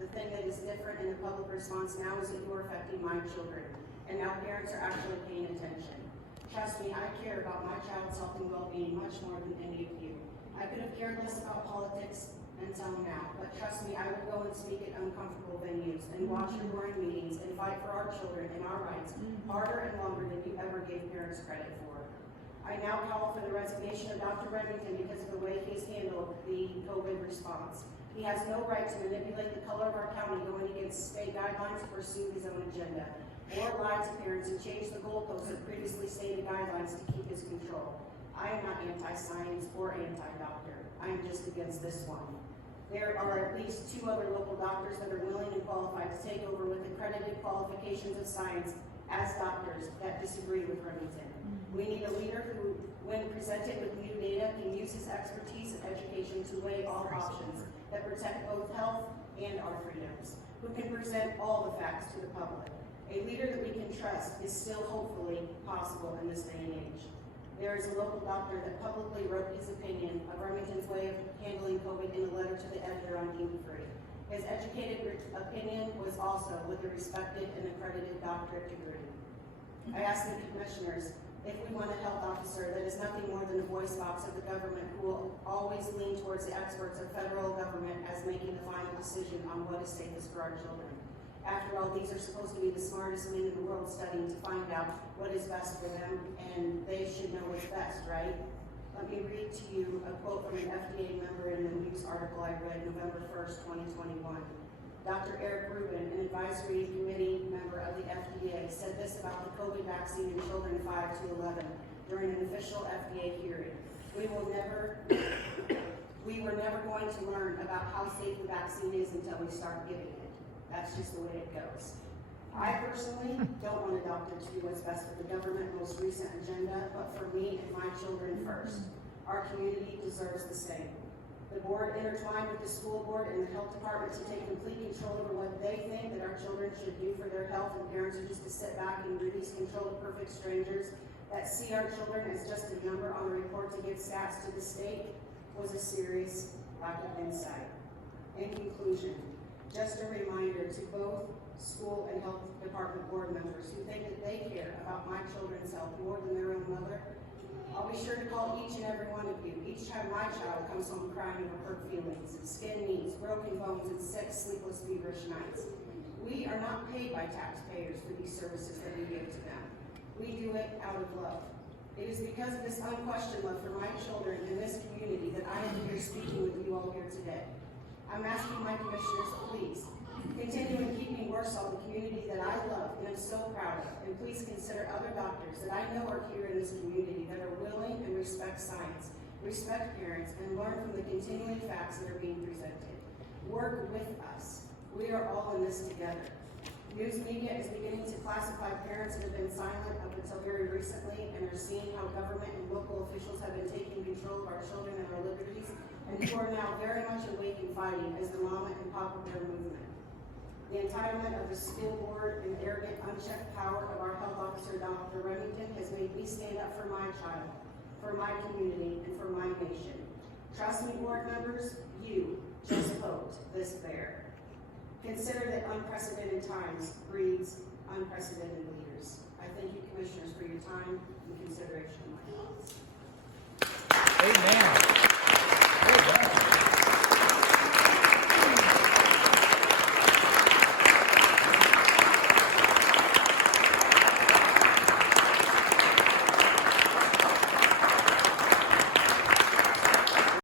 The thing that is different in the public response now is that you are affecting my children, and now parents are actually paying attention. Trust me, I care about my child's health and well-being much more than any of you. I could have cared less about politics until now, but trust me, I will go and speak at uncomfortable venues and watch your boring meetings and fight for our children and our rights harder and longer than you ever gave parents credit for. I now call for the resignation of Dr. Remington because of the way he's handled the COVID response. He has no right to manipulate the color of our county going against state guidelines to pursue his own agenda, or lie to parents and change the goalposts of previously stated guidelines to keep his control. I am not anti-science or anti-doctor. I am just against this one. There are at least 2 other local doctors that are willing and qualified to take over with accredited qualifications of science as doctors that disagree with Remington. We need a leader who, when presented with new data, can use his expertise and education to weigh all options that protect both health and our freedoms, who can present all the facts to the public. A leader that we can trust is still hopefully possible in this day and age. There is a local doctor that publicly wrote his opinion of Remington's way of handling COVID in a letter to the editor on Dean-Free. His educated opinion was also with a respected and accredited doctorate degree. I ask the commissioners, if we want a health officer that is nothing more than a voice box of the government who will always lean towards the experts of federal government as making the final decision on what is safest for our children. After all, these are supposed to be the smartest men in the world studying to find out what is best for them, and they should know what's best, right? Let me read to you a quote from an FDA member in the news article I read November 1st, 2021. Dr. Eric Rubin, an advisory committee member of the FDA, said this about the COVID vaccine in children 5 to 11 during an official FDA hearing. We were never going to learn about how safe the vaccine is until we start giving it. That's just the way it goes. I personally don't want a doctor to do what's best for the government most recent agenda, but for me and my children first. Our community deserves the same. The board intertwined with the school board and the health department to take complete control over what they think that our children should do for their health, and parents are just to sit back and release control to perfect strangers that see our children as just a number on a report to give stats to the state was a serious lack of insight. In conclusion, just a reminder to both school and health department board members who think that they care about my children's health more than their own mother. I'll be sure to call each and every one of you each time my child comes home crying over hurt feelings, and skin knees, broken bones, and 6 sleepless, feverish nights. We are not paid by taxpayers for these services that we give to them. We do it out of love. It is because of this unquestioned love for my children and this community that I am here speaking with you all here today. I'm asking my commissioners, please, continue in keeping Warsaw the community that I love and am so proud of, and please consider other doctors that I know are here in this community that are willing and respect science, respect parents, and learn from the continuing facts that are being presented. Work with us. We are all in this together. News media is beginning to classify parents that have been silent up until very recently and are seeing how government and local officials have been taking control of our children and our liberties, and who are now very much awake and fighting as the Momma and Papa Bear movement. The entitlement of the school board and arrogant, unchecked power of our health officer, Dr. Remington, has made me stand up for my child, for my community, and for my nation. Trust me, board members, you just vote this bear. Consider that unprecedented times breeds unprecedented leaders. I thank you, commissioners, for your time and consideration of my thoughts. Amen.